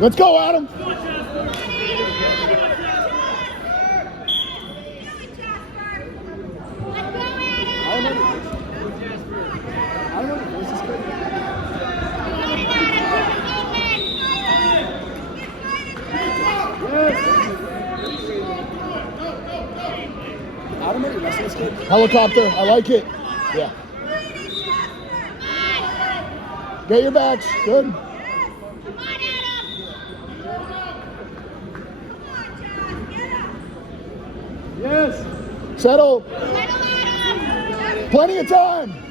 Let's go, Adam. Helicopter, I like it. Yeah. Get your backs. Good. Yes. Settle. Plenty of time.